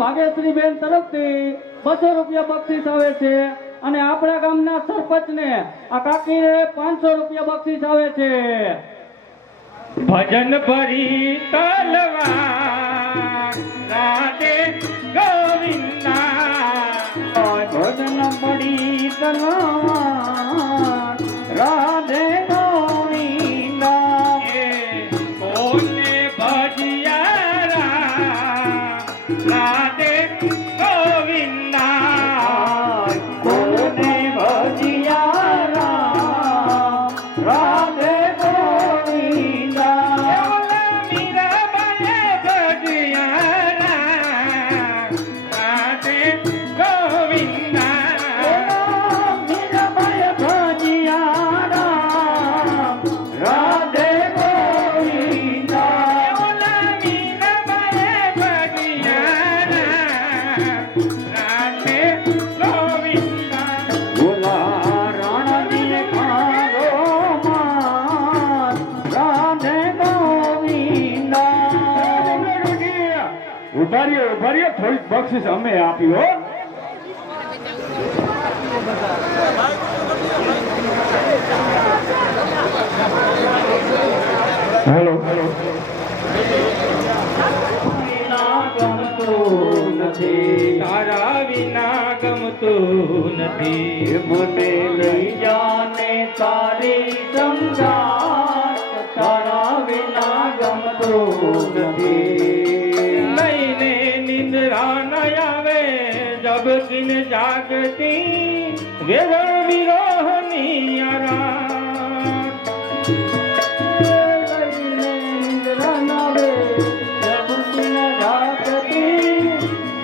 ભાગ્યશ્રી બેન તરફથી 200 રૂપિયા બક્ષિસ આવે છે અને આપણા ગામના સરપંચને આ કાકીને 500 રૂપિયા બક્ષિસ આવે છે. ભજન ભરી તલવાર રાધે ગોવિંદા, ભજન ભરી તલવાર રાધે ગોવિંદા, કોને ભજિયા રાધે ગોવિંદા, કોને ભજિયા રાધે ગોવિંદા, ઉભારીએ થોડીક બક્ષિસ અમે આપી હો. Hello hello. તારા વિના ગમતું નથી, મને લઈ જાને તારી સંગાત, તારા વિના ગમતું નથી. લઈને નિંદ્રા ન આવે જબકીન જાગતી, વેરણ વિરોહની આરામ. લઈને નિંદ્રા ન આવે જબકીન જાગતી,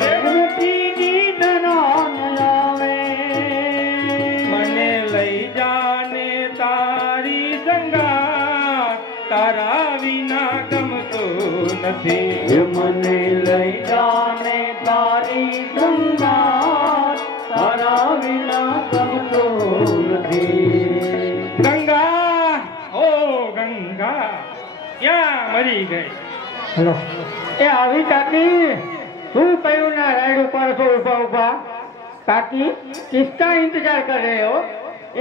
વેણથી નીંદ ના આવે. મને લઈ જાને તારી સંગાત, તારા વિના ગમતું નથી. મને લઈ જાને તારી સંગાત, તારા વિના ગમતું નથી. ગંગા, ઓ ગંગા, ક્યાં મરી ગઈ? હેલો, એ આવી કાકી, શું કહ્યું ના રાઈડ ઉપર છો ઉભા ઉભા? काकी किसका इंतजार कर रहे हो?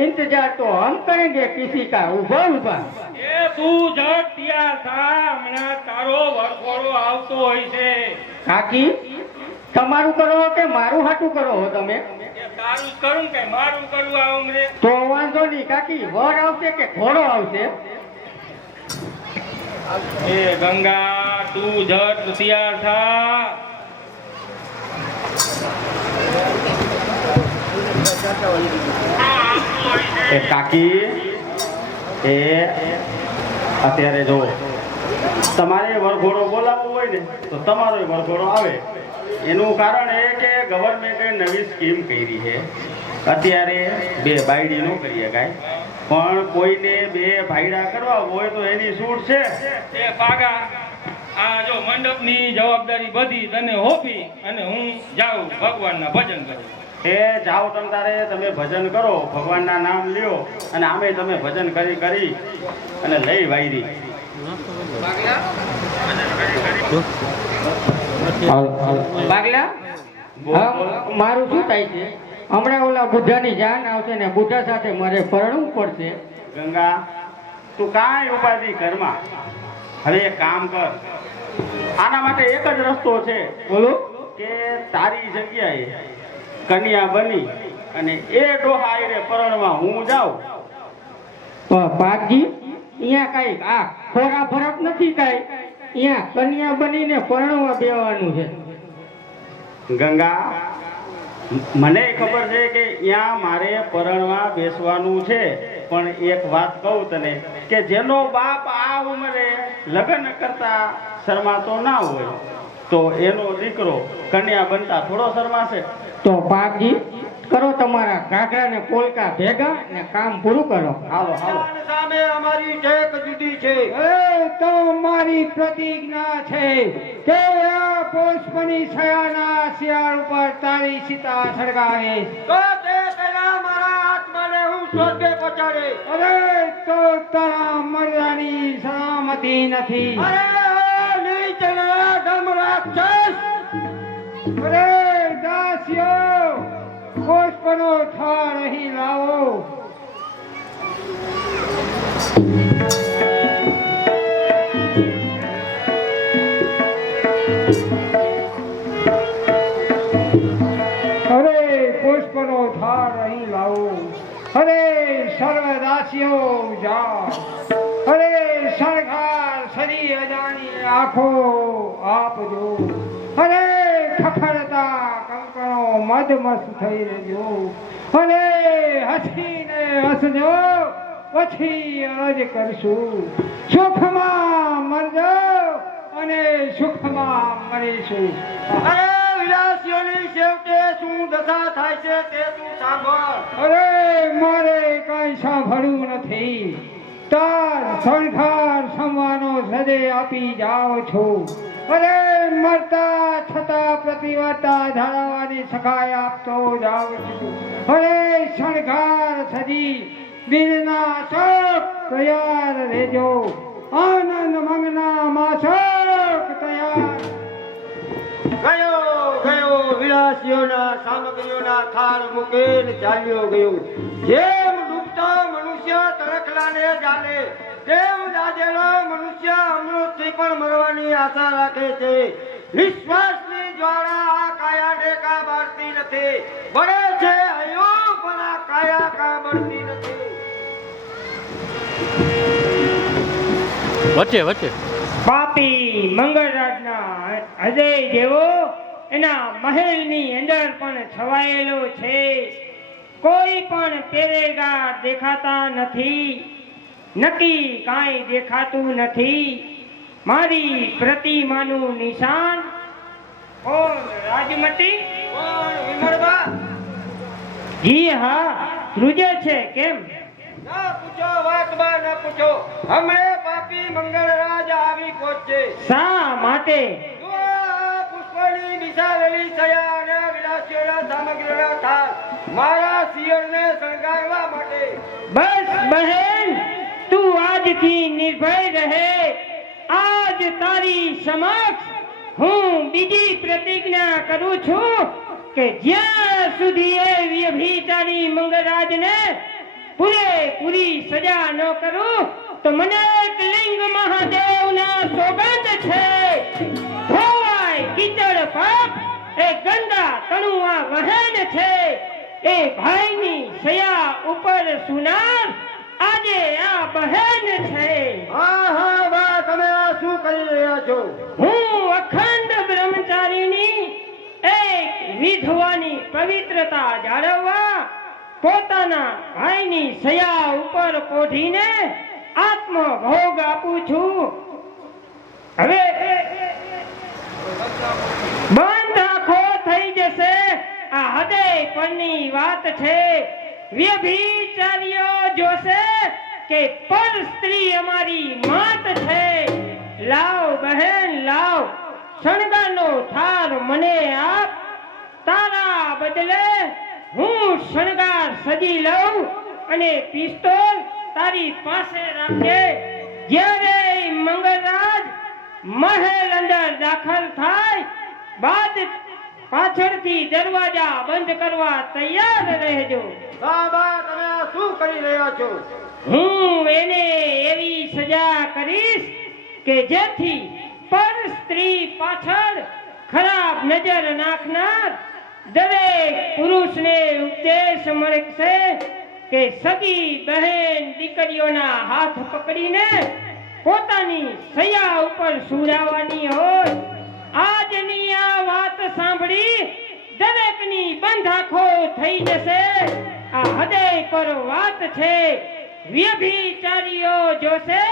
इंतजार तो हम करेंगे किसी का. उभा उभा એ તું જટ તૈયાર થા, હમણાં તારો વરઘોડો આવતો હોય છે. કાકી તમારું કરો કે મારું હાટું કરો હો તમે? એ તારું જ કરું કે મારું કરું આ ઉંમરે? તો વાંધો નહીં કાકી, વર આવશે કે ઘોડો આવશે? એ ગંગા તું જટ તૈયાર થા. એ કાકી, એ અત્યારે જો તમારે વરઘોડો બોલાવવો હોય ને તો તમારો વરઘોડો આવે. એનું કારણ એ કે ગવર્મેન્ટે નવી સ્કીમ કરી છે. અત્યારે બે બાયડી નો કરી શકાય, પણ કોઈને બે ભાઈડા કરવા હોય તો એની છૂટ છે. એ પાગા, આ જો મંડપની જવાબદારી બધી તને હોપી અને હું જાઉં ભગવાનના ભજન કરું. એ જાઓ તમ તારે, તમે ભજન કરો, ભગવાનના નામ લ્યો, અને આમે તમે ભજન કરી કરી અને લઈ વાયરી. બાગલા, હા, મારું શું થાય છે? હમણાં ઓલા બુઢાની જાન આવશે ને બુઢા સાથે મારે પરણવું પડશે. ગંગા, તું કાંઈ ઉપાધિ ઘરમાં. હવે એક કામ કર, આના માટે એક જ રસ્તો છે. બોલો. કે તારી જગ્યાએ કન્યા બની અને એ ડોહા રે પરણવા હું જાઉં. પાકજી, અહીંયા કઈ આ ખોરા ફરક નથી કઈ. અહીંયા કન્યા બનીને પરણવા બેવાનું છે. ગંગા, મને ખબર છે કે અહીંયા મારે પરણવા બેસવાનું છે, પણ એક વાત કહું તને કે જેનો બાપ આ ઉંમરે લગ્ન કરતા શરમાતો ના હોય તો એનો દીકરો કન્યા બનતા થોડો શરમાશે? તો પાકજી, કરો તમારા ઘાઘરા ને પોલકા ભેગા ને કામ પૂરું કરો. હાલો હાલો. સામે અમારી ટેક જુદી છે. એ તો મારી પ્રતિજ્ઞા છે કે આ પુષ્પની છાયાના શિયાળ ઉપર તારી સીતા સળગાવીશ. તો તે પેલા મારા આત્માને હું સ્વર્ગે પહોંચાડે. અરે તો તારા મરવાની સલામતી નથી. અરે નીચના ગમ રાક્ષસ, અરે દાસીઓ પુષ્પનો થાળ અહીં લાવો. અરે પુષ્પનો થાળ અહીં લાવો. અરે સર્વ દાસીઓ જાઓ. અરે સરકાર સરી અજાણી આંખો આપજો. અરે ખખડતા કંકણો મદમસ્ત થઈ રહેજો. અને હસીને હસજો પછી અરજ કરશું. સુખમાં મરજો અને સુખમાં મરીશું. અરે વિલાસીઓની છેવટે શું દશા થાય છે તે તું સાંભળ. અરે મારે કઈ સાંભળવું નથી. તાર શણગાર સંવાનો સદે આપી જાઓ છો. અરે મરતા છતાં પ્રતિવર્તા ધારાવાની સખાય આપતો જાઉં છું. અરે શણગાર સજી દિલના ચોક તૈયાર રહેજો. આનંદ મંગના માસક તૈયાર. ગયો વિલાસીઓના સામગ્રીઓના થાળ મૂકીને ચાલ્યો ગયો. જેમ ડૂબતા મનુષ્ય તરખલાને જાલે તેમ દાદેલો મનુષ્ય અમૃતથી પણ મરવાની આશા રાખે છે. વિશ્વાસની જ્વાળા આ કાયાને કાબરતી નથી. બળે છે હૈયું પણ આ કાયા કાબરતી નથી. વચ્ચે પાપી મંગળરાજના હૃદય જેવો એના મહેલની અંદર પણ છવાયેલો છે. કોઈ પણ પેરેગાર દેખાતા નથી. નક્કી કાંઈ દેખાતું નથી. મારી પ્રતિમાનું નિશાન કોણ? રાજમતી? કોણ વિમળબા? જી હા, ધ્રુજે છે કેમ? ના પૂછો વાતબા, ન પૂછો. હમણે પાપી મંગળરાજ આવી પહોંચે. શા માટે? જો આ પુષ્પની વિશાલેલી થયા અને વિલાસીઓના સામગ્રીઓના થાળ મારા શિયળને શણગારવા માટે. બસ બહેન, તું આજથી નિર્ભય રહે. આજ તારી સમક્ષ હું બીજી પ્રતિજ્ઞા કરું છું કે જ્યાં સુધી એ વ્યભિચારી મંગળરાજને પૂરેપૂરી સજા ન કરું તો મને એક લિંગ મહાદેવના સોગંદ છે. ધોવાય કીચડ પાપ એ ગંદા તણુઆ વહેન છે. એ ભાઈની સયા ઉપર સુનાર આજે આ બહેન છે. હા હા બા, તમે આ શું કરી રહ્યા છો? હું અખંડ બ્રહ્મચારીની એક વિધવાની પવિત્રતા જાળવવા પોતાના ભાઈની સયા ઉપર કોઢીને આત્મભોગ આપું છું. હવે બંધ આંખો થઈ જશે. આ હૃદય પરની વાત છે. વ્યભિચારીઓ જોશે કે પર સ્ત્રી અમારી માત છે. લાવ બહેન લાવ, શણગારનો થાર મને આપ. તારા બદલે હું શણગાર સજી લઉં અને પિસ્તોલ તારી પાસે રાખજે. જ્યારે મંગળરાજ મહેલ અંદર દાખલ થાય બાદ પાછળથી દરવાજા બંધ કરવા તૈયાર રહેજો. બા બા, તમે આ શું કરી રહ્યા છો? હું એને એવી સજા કરીશ કે જેથી પર સ્ત્રી પાછળ ખરાબ નજર નાખનાર દરેક પુરુષને ઉપદેશ મળશે કે સગી બહેન દીકરીઓના હાથ પકડીને પોતાની સયા ઉપર સુરાવાની હોય. આજની આ વાત સાંભળી દરેકની બંધ આંખો થઈ જશે. આ હૃદય પર વાત છે. વ્યભિચારીઓ જોશે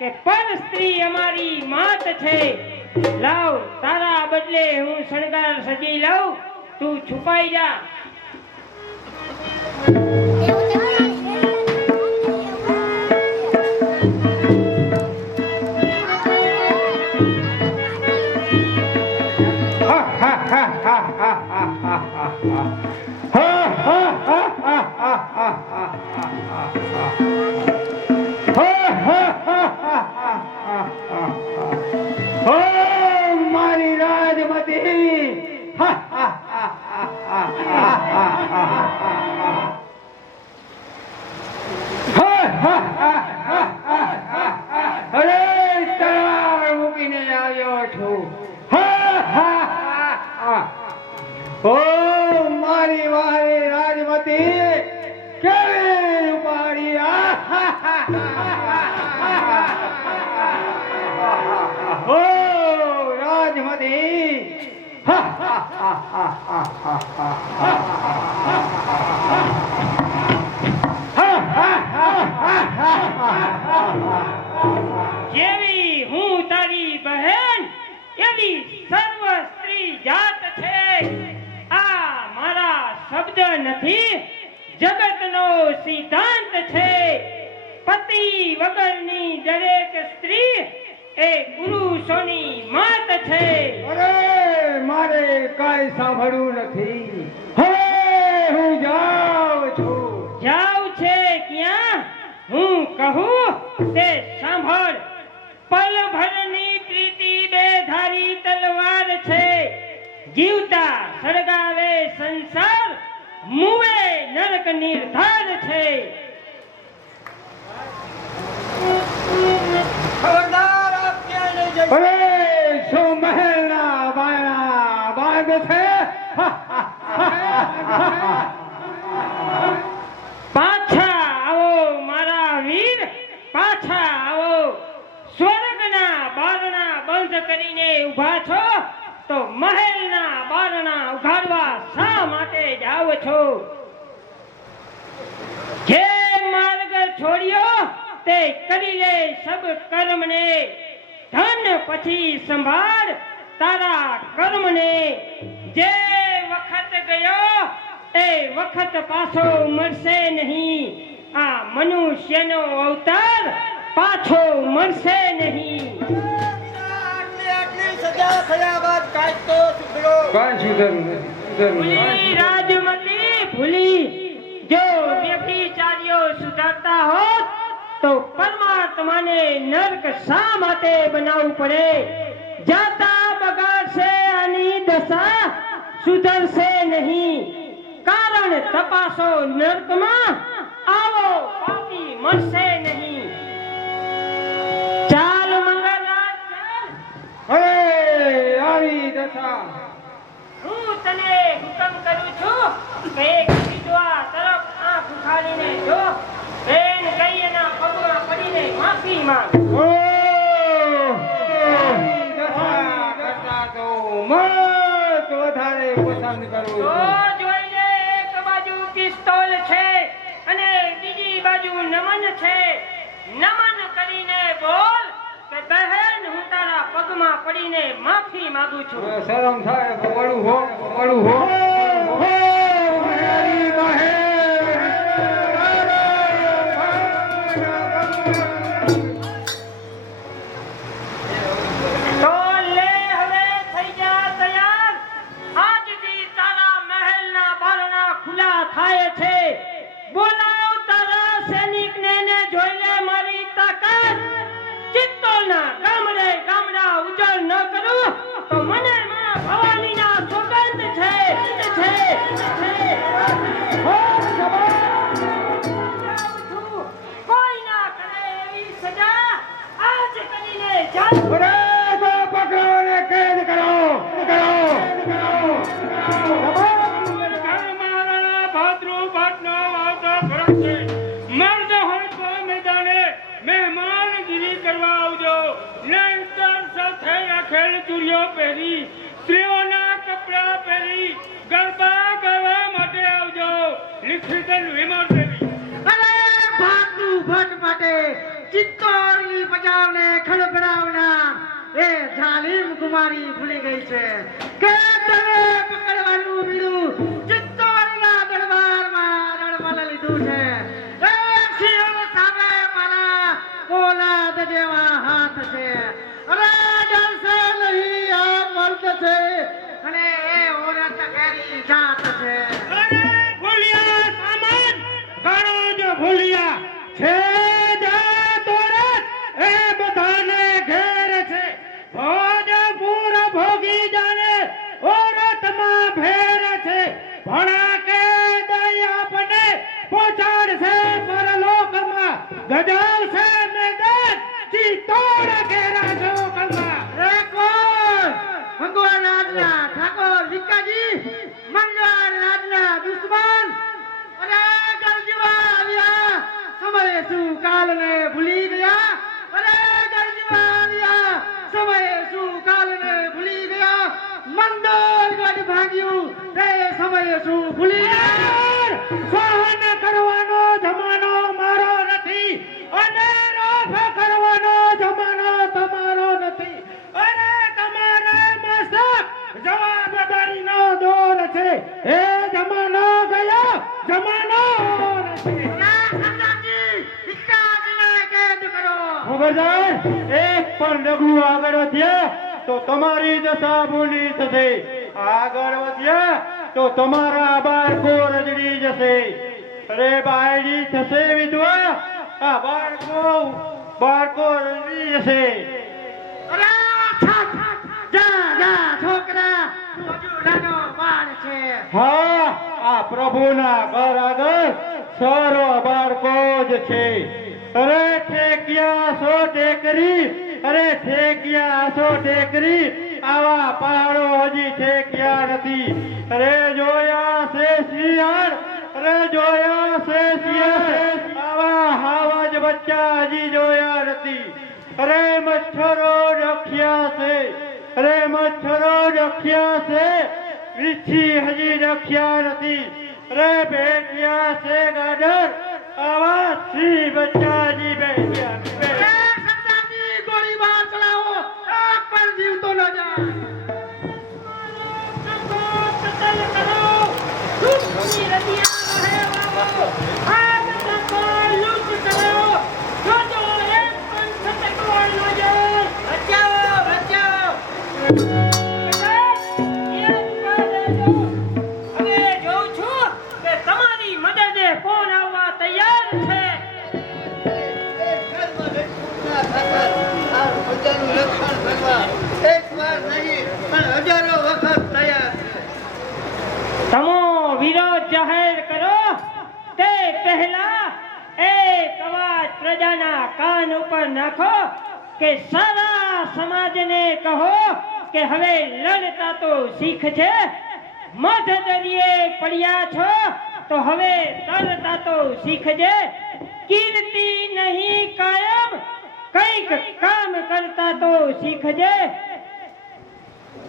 કે પર સ્ત્રી અમારી માત છે. લાવ, તારા બદલે હું શણગાર સજી લઉં. તું છુપાઈ જા. મારી રાજમતી અરે તલવાર મૂકીને આવ્યો છું. ઓ મારી વારી રાજમતી કેવી ઉપાડી ઓ રાજમતી જેવી હું તારી બહેન એવી સર્વ સ્ત્રી જાત છે. આ મારા શબ્દ નથી, જગતનો સિદ્ધાંત છે. પતિ વગરની દરેક સ્ત્રી એ પુરુષોની માત છે. અરે મારે કાંઈ સાંભળવું નથી. હવે હું જાઉં છું. જાવ છે ક્યાં? હું કહું તે સાંભળ. પલભરની પ્રીતિ બે ધારી તલવાર છે. જીવતા સળગાવે સંસાર, મુવે નરક નિર્ધાર છે. ખબરદાર આપ ક્યાં લઈ જશો? અરે શું મહેલના બાયણા બાંધ છે? પાછા આવો મારા વીર, પાછા આવો. સ્વર્ગના બારણા બંધ કરીને ઊભા છો તો મહેલના બારણા ઉઘાડવા શા માટે જાવ છો? જે માર્ગ છોડ્યો તે કરી લે સબ કર્મને. ધન પછી સંભાળ તારા કર્મને. જે વખત ગયો એ વખત પાછો મળશે નહીં. આ મનુષ્યનો અવતાર પાછો મળશે નહીં. આટલી સજા થયા બાદ કાંઈક તો સુધરો. કાંઈ સુધરવું નથી. ભૂલી રાજમતી ભૂલી. જો વ્યભિચારીઓ સુધરતા હોત તો પરમાત્માને નરક શા માટે બનાવવું પડે? જાતા બગાડશે આની દશા, સુધરશે નહીં. કારણ તપાસો નરકમાં, આવો પાપી મળશે નહીં. ચાલ મંગળરાજ ચાલ. અરે આવી દશા. હું તને હુકમ કરું છું કે એક વિધવા તરફ આંખ ઉખાડીને જો. બેન ગઈ એના પગમાં પડીને માફી માંગ. ઓ આવી દશા કરતા તો મત વધારે પસંદ કરું તો છું. જોઈ લે, એક બાજુ પિસ્તોલ છે અને બીજી બાજુ નમન છે. નમન કરીને બોલ કે બહેન હું તારા પગમાં પડીને માફી માંગુ છું. શરમ થાય તો વળું હો વળું હો. મારી બહેન. તો લે હવે થઈ જા તૈયાર. આજથી તારા મહેલના બારણા ખુલ્લા થાય છે. બોલાવ તારા સૈનિકને ને જોઈ લે મારી તાકાત. ચિત્તોડના ગામડે ગામડા ઉજળ ન કરું તો મને માં ભવાનીના સુગંધ છે. કોઈ ના કરે એવી સજા આજ કરીને જાઉં. અરે તો પકડો ને કેદ કરો. મહેમાનગીરી કરવા આવજો. નહીંતર સાથે રાખેલ ચૂડીઓ પહેરી, સ્ત્રીઓના કપડા પહેરી ગરબા ગાવા માટે આવજો. લિખિતન વિમર દેવી. અરે ભાગનું ભટ માટે ચિત્તોડની પજાવને ખડખડાવનાર એ જાલિમ કુમારી ભૂલી ગઈ છે કે તને પકડવાનું બીડું ચિત્તોડના દરબારમાં રણમાં લીધું છે. એ સિંહ સામે મારા ઓલાદ જેવા હાથ છે. અરે ડરશે નહીં, આ મર્દ છે અને એ ઓરત કેરી જાત છે. અરે ભૂલિયા સામાન ઘણો જ ભૂલિયા છે. એ બધાને ઘેર છે. ભોજપુર ભોગી જાણે ઓરતમાં ગજાલ છે મેદાન જી તોડ ઘેરા જો કલમા રે કોણ ભગવાન આજના ઠાકોર વિકાજી મંગળ રાજના દુશ્મન અરે ગરજીવા આવ્યા સમય શું કાલને ભૂલી ગયા અરે ગરજીવા આવ્યા સમય શું કાલને ભૂલી ગયા મંડળ ગઢ ભાગ્યું તે સમય શું ભૂલી ગયા સહન કરવાનો જમાનો મારો નથી અને રોફ કરવાનો જમાનો તમારો નથી અરે તમારે મસ્તક જવાબદારીનો દોર છે એ જમાનો ગયો જમાનો નથી ખબરદાર એક પણ ડગલું આગળ વધ્યા તો તમારી દશા ભૂલી થશે આગળ વધ્યા તો તમારા બાળકો રજડી જશે અરે બાયડી થશે વિધવા આ બાળકો રજડી જશે અરે જા છોકરા તું હજુ નાનો બાળ છે હા આ પ્રભુના ઘર આગળ સરો બાળકો જ છે અરે ઠેકિયા સો ટેકરી અરે ઠેકિયા સો ટેકરી આવા પહાડો હજી ઠેકિયા નથી અરે જોયા છે શિયાળ અરે જોયા છે શિયાળ આવા હાવજ બચ્ચા હજી જોયા નથી અરે મચ્છરો રખ્યા છે અરે મચ્છરો રખ્યા છે વીછી હજી રખ્યા નથી અરે ભેટિયા છે ગાડર આવા સિંહ બચ્ચાજી બેઠ્યા ગોળીબાર ચલાવો એક પણ જીવતો ન જાય તમો વિરોધ જાહેર કરો તે પહેલા એક અવાજ પ્રજાના કાન ઉપર નાખો કે સારા સમાજને કહો કે હવે લડતા તો શીખજે મધ દરિયે પડ્યા છો તો હવે તરતા તો શીખજે કીર્તિ નહીં કાયમ કંઈક કામ કરતા તો શીખજે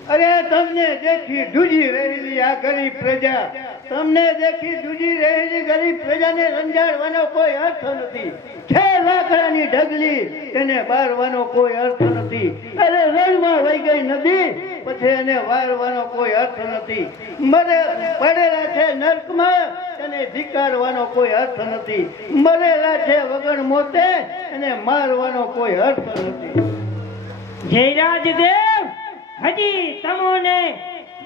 અરે તમને દેખી જુજી રહેલી આ ગરીબ પ્રજા તમને દેખી જુજી રહેલી ગરીબ પ્રજાને રંજાડવાનો કોઈ અર્થ નથી છે લાકડાની ઢગલી તેને બારવાનો કોઈ અર્થ નથી અરે રણમાં વહી ગઈ નદી પછી એને વારવાનો કોઈ અર્થ નથી પડેલા છે નર્કમાં એને ધિક્કારવાનો કોઈ અર્થ નથી મરેલા છે વગર મોતે એને મારવાનો કોઈ અર્થ નથી જયરાજદેવ હજી તમોને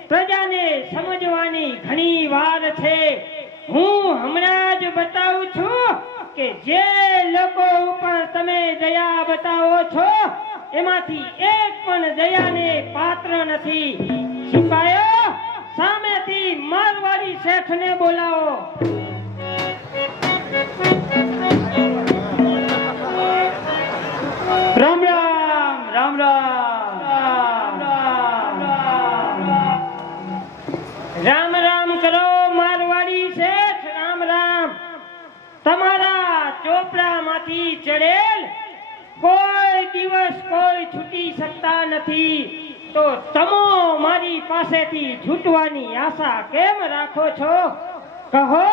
પ્રજાને સમજવાની ઘણી વાર છે હું હમણાં જ બતાવું છું કે જે લોકો ઉપર તમે દયા બતાવો છો એમાંથી એક પણ દયાને પાત્ર નથી સિપાહીઓ સામેથી મારવાડી શેઠને બોલાવો રામ રામ રામ રામ રામ કરો મારવાડી શેઠ રામ રામ તમારા ચોપડામાંથી ચડેલ કોઈ દિવસ કોઈ છૂટી શકતા નથી તો તમો મારી પાસેથી છૂટવાની આશા કેમ રાખો છો કહો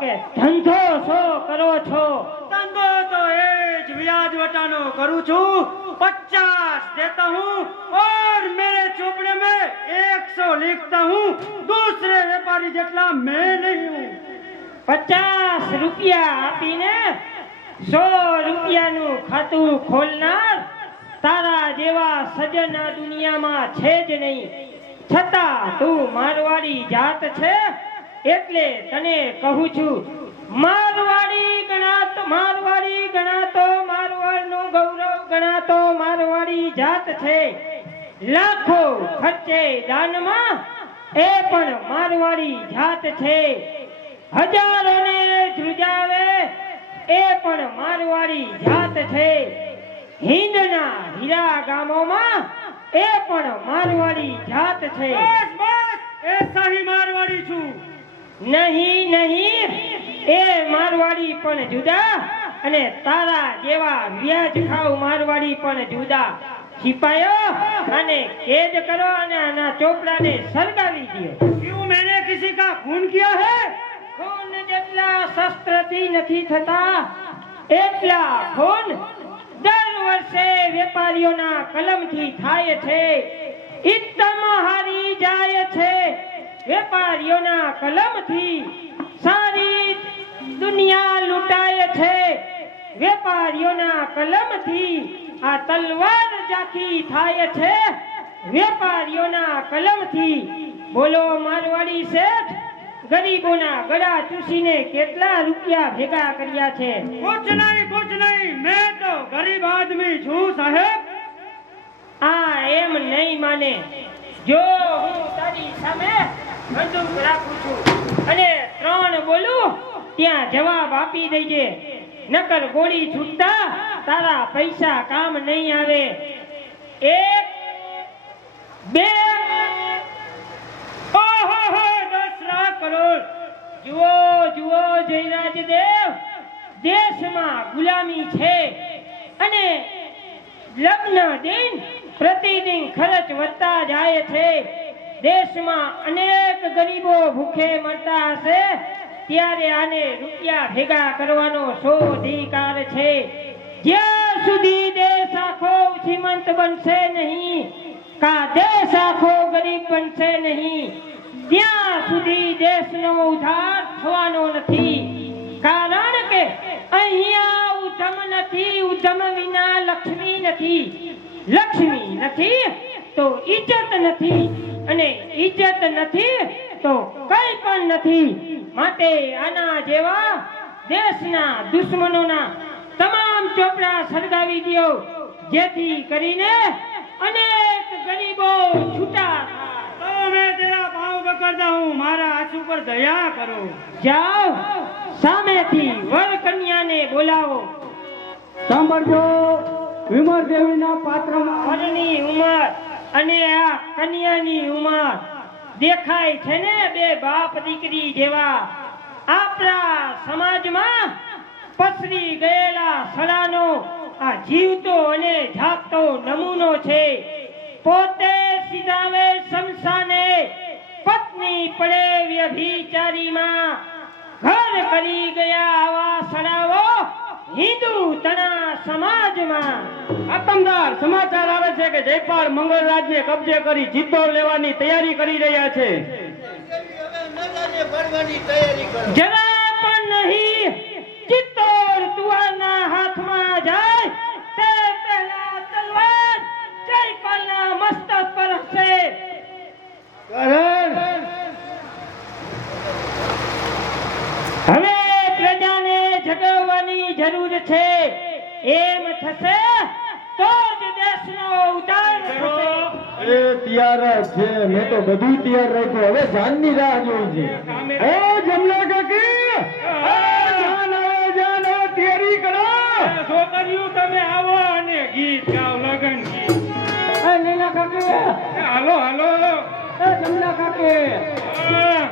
કે ધંધો શો કરો છો ધંધો તો એ જ વ્યાજ વટાનો કરું છું 50 देता हूँ और मेरे चोपड़े में 100 लिखता हूँ दूसरे व्यापारी जेटला मैं नहीं हूँ 50 રૂપિયા આપીને 100 રૂપિયાનું ખાતું ખોલનાર તારા જેવા સજ્જન આ દુનિયામાં છે જ નહીં છતાં તું મારવાડી જાત છે એટલે તને કહું છું મારવાડી ગણાતો મારવાડનું ગૌરવ ગણાતો મારવાડી જાત છે લાખો ખર્ચે દાનમાં એ પણ મારવાડી જાત છે હજારોને ધ્રુજાવે એ પણ મારવાડી જાત છે. હિંદના હીરા ગામોમાં એ પણ મારવાડી જાત છે. એ શાહી મારવાડી છું. નહીં નહીં, એ મારવાડી પણ જુદા અને તારા જેવા વ્યાજ ખાવ મારવાડી પણ જુદા. સિપાહીઓ અને કેદ કરો અને આના ચોપડાને સળગાવી દો. क्यों मैंने किसी का खून किया है? ખૂન જેટલા શસ્ત્રથી નથી થતા એટલા ખૂન દર વર્ષે વેપારીઓના કલમથી થાય છે. ઇત્તમ હારી જાય છે વેપારીઓના કલમથી. સારી દુનિયા લૂંટાય છે વેપારીઓના કલમથી. આ તલવાર જાખી થાય છે વેપારીઓના કલમથી. બોલો મારવાડી શેઠ, ગરીબોના ગળા ચૂસીને કેટલા રૂપિયા ભેગા કર્યા છે? कुछ नहीं, मैं तो गरीब आदमी છું સાહેબ. આ એમ નહીં માને. જો હું તારી સામે બંદૂક રાખું છું અને 3 બોલું ત્યાં જવાબ આપી દેજે, નકર ગોળી છૂટતા તારા પૈસા કામ નહીં આવે. 1 2 ઓહો 10 લાખ કરોડ. જુઓ જુઓ જયરાજ દેવ, દેશમાં ગુલામી છે અને લગ્ન દિન પ્રતિદિન ખર્ચ વધતા જાય છે. દેશમાં અનેક ગરીબો ભૂખે મરતા હશે ત્યારે આને રૂપિયા ભેગા કરવાનો શો અધિકાર છે. જ્યાં સુધી દેશ આખો શ્રીમંત બનશે નહીં, કા દેશ આખો ગરીબ બનશે નહીં, ત્યાં સુધી દેશનો ઉદ્ધાર થવાનો નથી. કારણ કે અહીંયા ઉદ્યમ નથી, ઉદ્યમ વિના લક્ષ્મી નથી, લક્ષ્મી નથી તો ઇજ્જત નથી, અને ઇજ્જત નથી તો કઈ પણ નથી. માટે આના જેવા દેશના દુશ્મનોના તમામ ચોપડા સળગાવી દો, જેથી કરીને અનેક ગરીબો છૂટા થાય. तो मैं तेरा पाँव पकड़ता हूँ, मारा आंसू पर दया करो. જાઓ સામેથી વર કન્યાને બોલાવો. સાંભળજો, વિમર દેવીના પાત્રમાં વરની ઉંમર અને આ કન્યાની ઉંમર દેખાય છે ને બે બાપ દીકરી જેવા. આપણા સમાજમાં પસરી ગયેલા સડાનો આ જીવતો અને જાગતો નમૂનો છે. પોતે સીધાવે શમશાને, પત્ની પડે વ્યભિચારીમાં. ઘર કરી ગયા આવા સડાઓ હિન્દુ તણા સમાજમાં. આતમદાર સમાચાર આવે છે કે જયપાલ મંગળરાજને કબજે કરી ચિત્તોડ લેવાની તૈયારી કરી રહ્યા છે. જરા પણ નહીં. ચિત્તોડ તુવારના હાથમાં જાય તે પહેલા તલવાર જયપાલના મસ્તક પર હશે. હવે પ્રજાને જગાવવાની જરૂર છે. એમ થશે તો જ દેશનો ઉદ્ધાર થશે. એ તૈયાર જ છે, મેં તો બધું તૈયાર રાખ્યું, હવે જાનની રાહ જોઈ છે. એ જમલા કાકી, જાન આવે, તૈયારી કરો. છોકરીઓ તમે આવો અને ગીત ગાઓ, લગન ગીત. એ નૈના કાકી, હાલો હાલો. એ જમલા કાકી, હા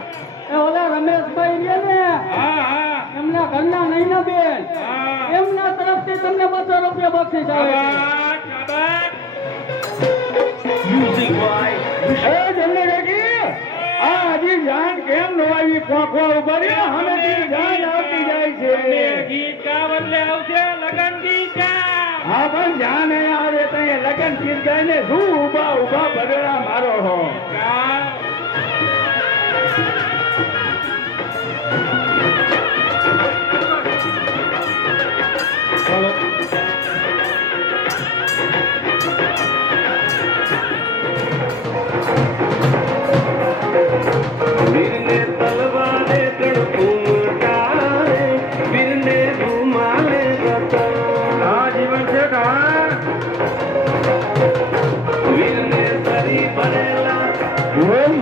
એ ઓલા રમેશભાઈ રે ને, હા હા એમના ઘરના નૈના બેન, હા. એમના તરફથી તમને 200 રૂપિયા બક્ષિસ આવે છે. એ જમલા કાકી, આ હજી જાન કેમ નો આવી? ખોખો ઉભા રહ્યો, હમેથી જાન આવતી જાય છે. ગીત ગા બદલે આવશે લગન ગીત ગા. હા પણ જાન અહીંયા આવે તો અહીંયા લગન ગીત ગાઈને શું ઉભા ઉભા બગડા મારો હો. ગા. વીરને તલવારે તડકુમટારે, વીરને ધુમાલે રતન. આ જીવન છે કા વીરને તરી ભરેલા બોલ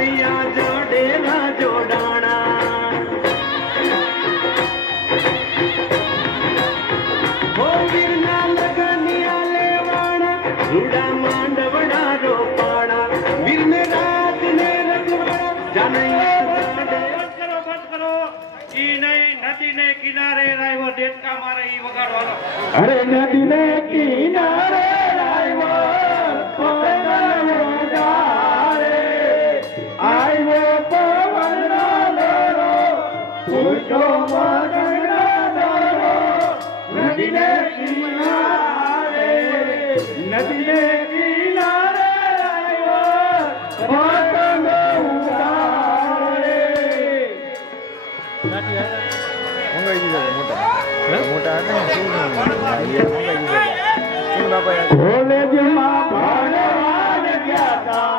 જાનૈયા જોડેલા જોડાણા હો વીરના લગનિયા લેવાણા રૂડા માંડવડા રોપાણા વીરને રાત ને રજવાડા જાનૈયા બંધ કરો ઈ નહીં નદી ને કિનારે રાયવો દેડકા મારે ઈ વગાડવાનો અરે નદી ને કિનારે આવ્યો પવન વગાડે આવ્યો પવન દરો ફૂટો મગન દરો નદી ને કિનારે આવ્યો પવન ઉડાડે કોલેજમાં ભણવા ગયા તા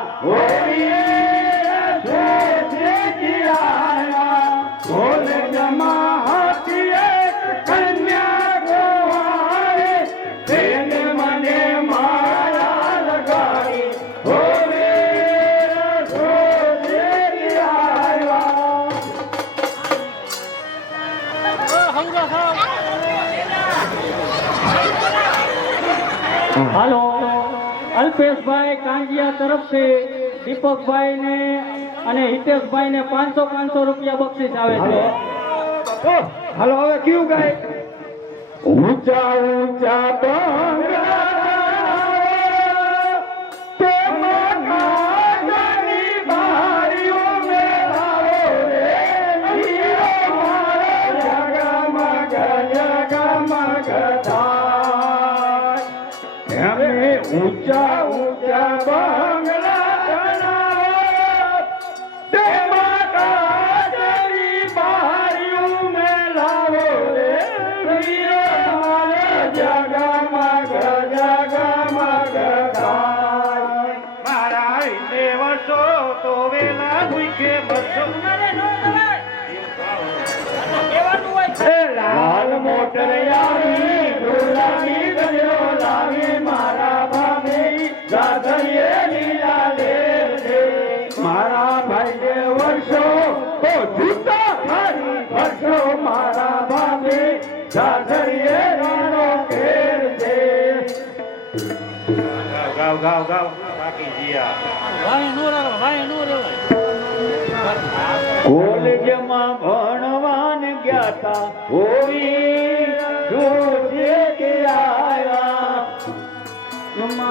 કોલેજમાં હતી એક કન્યા ગોવાળે તેને મને માયા લગાડી હાલો અલ્પેશભાઈ કાંજિયા તરફથી દીપકભાઈ ને અને હિતેશભાઈ ને 500 રૂપિયા બક્ષિસ આવે છે. હાલો હવે કયું ગાય ઊંચા ઊંચા બંગલા તેમાં કાગળની બારીઓ મેળાવો રે હીરો મારો જગમગ થાય અમે ઊંચા ઊંચા બંગલા બનાવો તેમાં કાગળની બારીઓ મેળાવો રે હીરો મારો જગમગ થાય મારા હિંદે વર્ષો તો વેલા ભૂખે મરશો લાલ મોટર આવી ગુલાબી ગયો લાવી મારા ભાભી સાધરીએ લીલા લે મારા ભાઈને વર્ષો તો જૂતા ખારી વર્ષો મારા ભાભી સાધરીએ રાણો ઘેર છે ગાવ બાકી જીયા કોલેજમાં ભણવાન ગયા તા હોવી જોજે કે આયા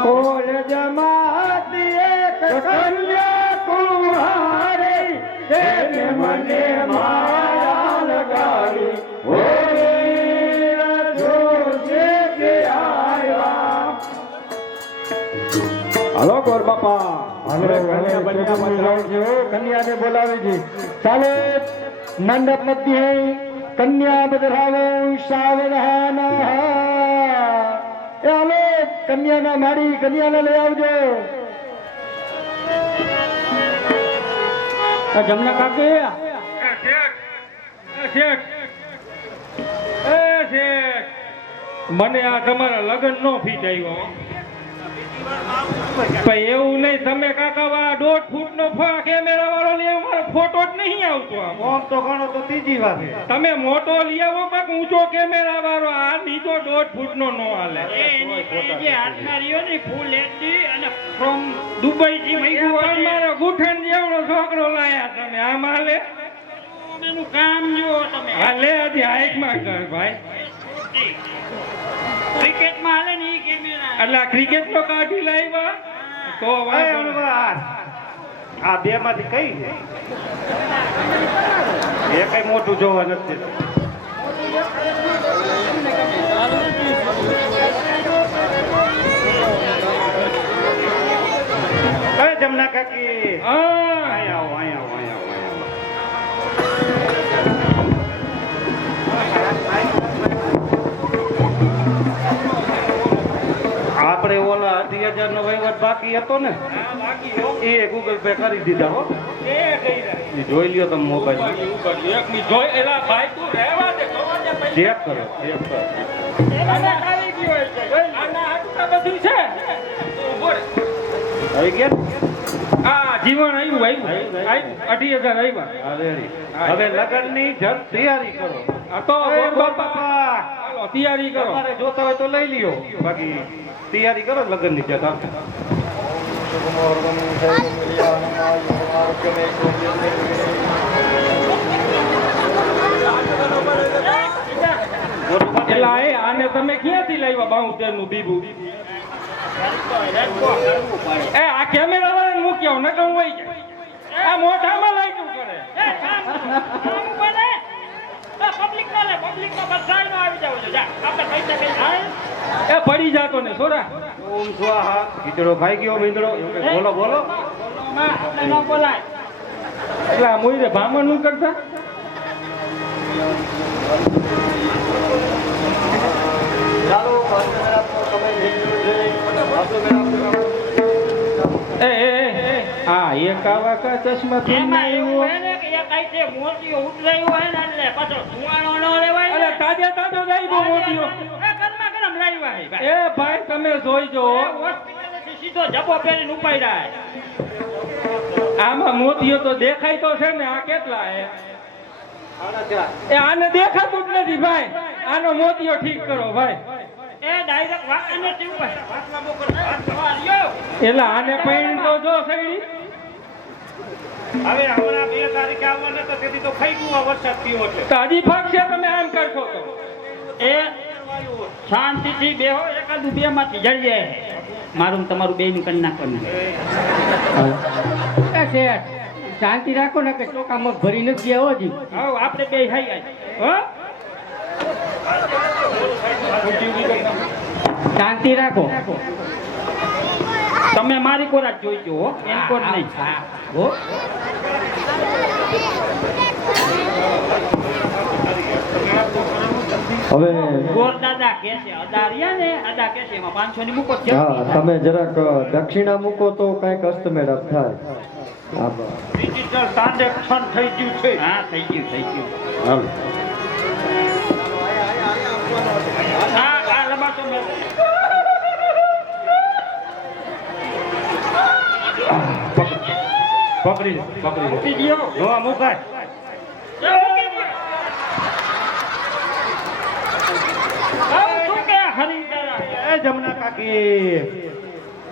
કોલેજમાં એક કન્યા કુંવારી તેને મને માયા લગાડી હોવી જોજે કે આયા હલો ગોર બાપા કન્યાને બોલાવી છે ચાલો મંડપ મધ્યે કન્યા બદરાવો સાવધાન એ હાલો કન્યાના માડી કન્યાને લઈ આવજો જમના કાકી મને આ તમારા લગ્ન નો ફીટ આવ્યો પણ એવું નહીં તમે કાકા 1.5 ફૂટનો કેમેરા વાળો લઈ આવો મારો ફોટો જ નહીં આવતો આમ ઓમ તો ઘણો તો ત્રીજી વાર તમે મોટો લઈ આવો કાક ઊંચો કેમેરા વાળો આ નીચો 1.5 ફૂટનો નો હાલે જે હાથનારીઓ ને ફૂલ એડી અને ફ્રોમ દુબઈ થી પણ મારો ગુઠણ જેવડો છોકરો લાયા તમે આમ હાલે એનું કામ જુઓ તમે હાલે હજી હાઈટમાં કર ભાઈ ક્રિકેટમાં હાલે ને ઈ કેમેરા એટલે આ ક્રિકેટ નો કાઢી લાવ્યા તો વાંધો નહીં. આ બે માંથી કઈ એ કઈ મોટું જોવા નથી કઈ જમના કાકી હા અહીંયા આવો આપણે ઓલા 18,000 નો વહીવટ બાકી હતો ને એ ગૂગલ પે કરી દીધા હો એ જોઈ લ્યો તમે મોબાઈલ ચેક કરો આવી ગયા આ જીવન આવ્યું 28,000 આવ્યા. હવે લગ્નની જલ્દ તૈયારી કરો. આ તો એ બાપા બાપા ચાલો તૈયારી કરો. તમારે જોતા હોય તો લઈ લ્યો, બાકી તૈયારી કરો લગ્નની જલ્દ. એટલે એ આને તમે ક્યાંથી લાવ્યા 72 નું બીબું? એ આ કેમેરા વાળાને મૂક્યો નકર હું વહી જાય. આ મોઢામાં લાગ્યું કરે. એ પડી જાતો ને છોરા. ઓમ સ્વાહા. ખીચડો ખાઈ ગયો મીંદડો એવું કંઈક બોલો બોલો. એટલે આ મોયરે ભામણ નું કરતા. હા એક આવા કા ચશ્મા પહેરાવ્યો. અરે તાજે તાજો લાવ્યો મોતીઓ. એ ભાઈ તમે જોઈજો સીધો જપો પહેરીને ઉપાડ્યા. આમાં મોતીઓ તો દેખાય તો છે ને. આ કેટલા એ આને દેખાતું જ નથી ભાઈ. આનો મોતીઓ ઠીક કરો ભાઈ. એ ડાયરેક્ટ વાંકાને થી ઉપર એટલે આને પૈણ તો જો સગડી. હવે હમણાં 2 તારીખે આવવાના તો તેથી તો ખાઈ ગયું આ વરસાદ થયો એટલે. તો હજી ફાકશે તમે આમ કરશો તો. એ શાંતિથી બેહો, એકાદું 2 માંથી જડી જાય. મારું ને તમારું બે નું કરી નાખવાનું. શાંતિ રાખો ને કે ચોખા મગ ભરી નથી ગયા હોજી. હા આપણે બે ખાઈ હો શાંતિ રાખો. તમે મારી કોરા જ જોઈજો હો, એમ કોર નહીં. હો હવે ગોર દાદા કે છે અદારિયા ને અદા કે છે એમાં 500 ની મૂકો છે. હા તમે જરાક દક્ષિણા મૂકો તો કઈક અસ્તમેળાપ થાય. હા બસ. ડિજિટલ ટ્રાન્ઝેક્શન થઈ ગયું છે. હા થઈ ગયું. હાલો. હા આ લબાસો મેં પકડી મૂકી દ્યો. જો આ મુકાય. શું કે હરિદારા? એ જમના કાકી,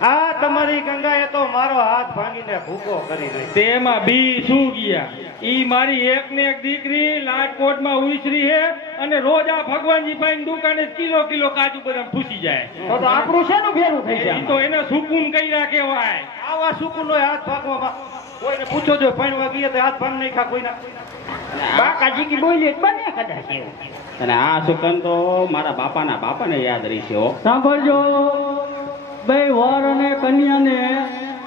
આ તમારી ગંગાએ તો મારો હાથ ભાંગીને ભૂકો કરી દઈ. તેમાં બી શું ગયા. ઈ મારી એક ને એક દીકરી રાજકોટમાં ઉછરી હે અને રોજ આ ભગવાનજી ભાઈ દુકાને કિલો કાજુ બદામ ફૂસી જાય. તો આપણું શેનું ભેરું થઈ ઈ તો એને સુકૂન કર્યા કહેવાય. આવા સુકુનો હાથ ભાગવામાં કોઈને પૂછો જો પૈણવા ગઈએ તો હાથ ભાંગ નહીં ખા કોઈના. બાકાજી કી બોલી બને કદાચ એવું. અને આ સુકન તો મારા બાપાને યાદ રહી છે. સાંભળજો બે વર અને કન્યાને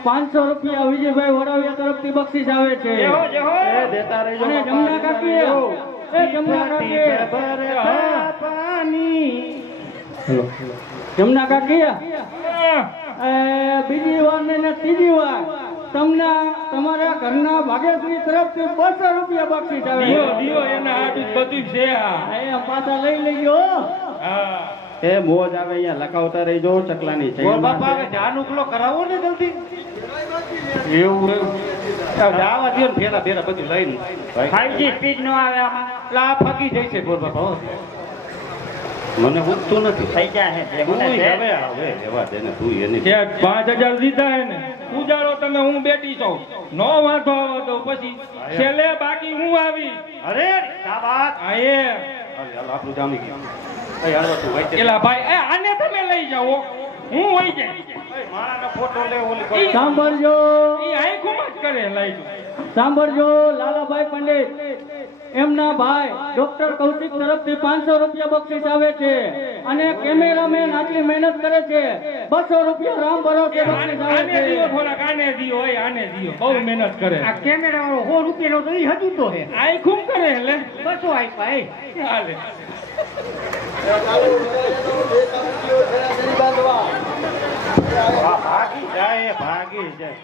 500 રૂપિયા વિજયભાઈ વડાવિયા તરફથી બક્ષિસ આવે છે. જેહો જેહો એ દેતા રહેજો. અને જમના કાકી જમના કાકી હેલો જમના કાકી બીજી વાર ને ત્રીજી વાર તમને તમારા ઘરના ભાગ્યશ્રી તરફથી 200 રૂપિયા બક્ષિસ આવે છે. દિયો એના હાથ બધું છે આ. એ પાછા લઈ લેજો. હા એ મોજ આવે અહીંયા લખાવતા રહેજો ચકલાની છે. બાપા હવે ધ્યાન ઉકલો કરાવો ને જલ્દી. એવું જાવા દો ને ફેરા ફેરા બધું લઈને. 5G સ્પીડ નો આવે આમાં. લા ફાકી જાય છે બોલ બાપા. મને ઉઠતું નથી. થઈ જાય છે તું હવે આવે લેવા દે ને તું એની. કે 5,000 દીધા હે ને ઉજાડો તમે. હું બેઠી છું નો વાંધો આવે તો પછી છેલ્લે બાકી હું આવી. અરે શાબાશ. આ એ હાલ આપણું જામી ગયું. એ હાલો તું વાઈટ. એલા ભાઈ એ આને તમે લઈ જાઓ. હું હોય જાય. મારાનો ફોટો લે ઓલી કોઈ. સાંભળજો ઈ આંખોમાં જ કરે લઈ જાઓ. સાંભળજો લાલાભાઈ પંડિત એમના ભાઈ ડોક્ટર કૌશિક તરફથી 500 રૂપિયા બક્ષિસ આવે છે અને કેમેરામેન આટલી મહેનત કરે છે 200 રૂપિયા રામ ભરોસે બક્ષિસ આવે આને દિયો છે. થોડાક આને દિયો હોય આને દિયો. બહુ મહેનત કરે. આ કેમેરા વાળો 100 રૂપિયાનો તો ઈ હજુ તો હે. આંખું કરે એટલે 200 આપ્યા એ. હાલે. ભાગી જાય ભાગી જાય.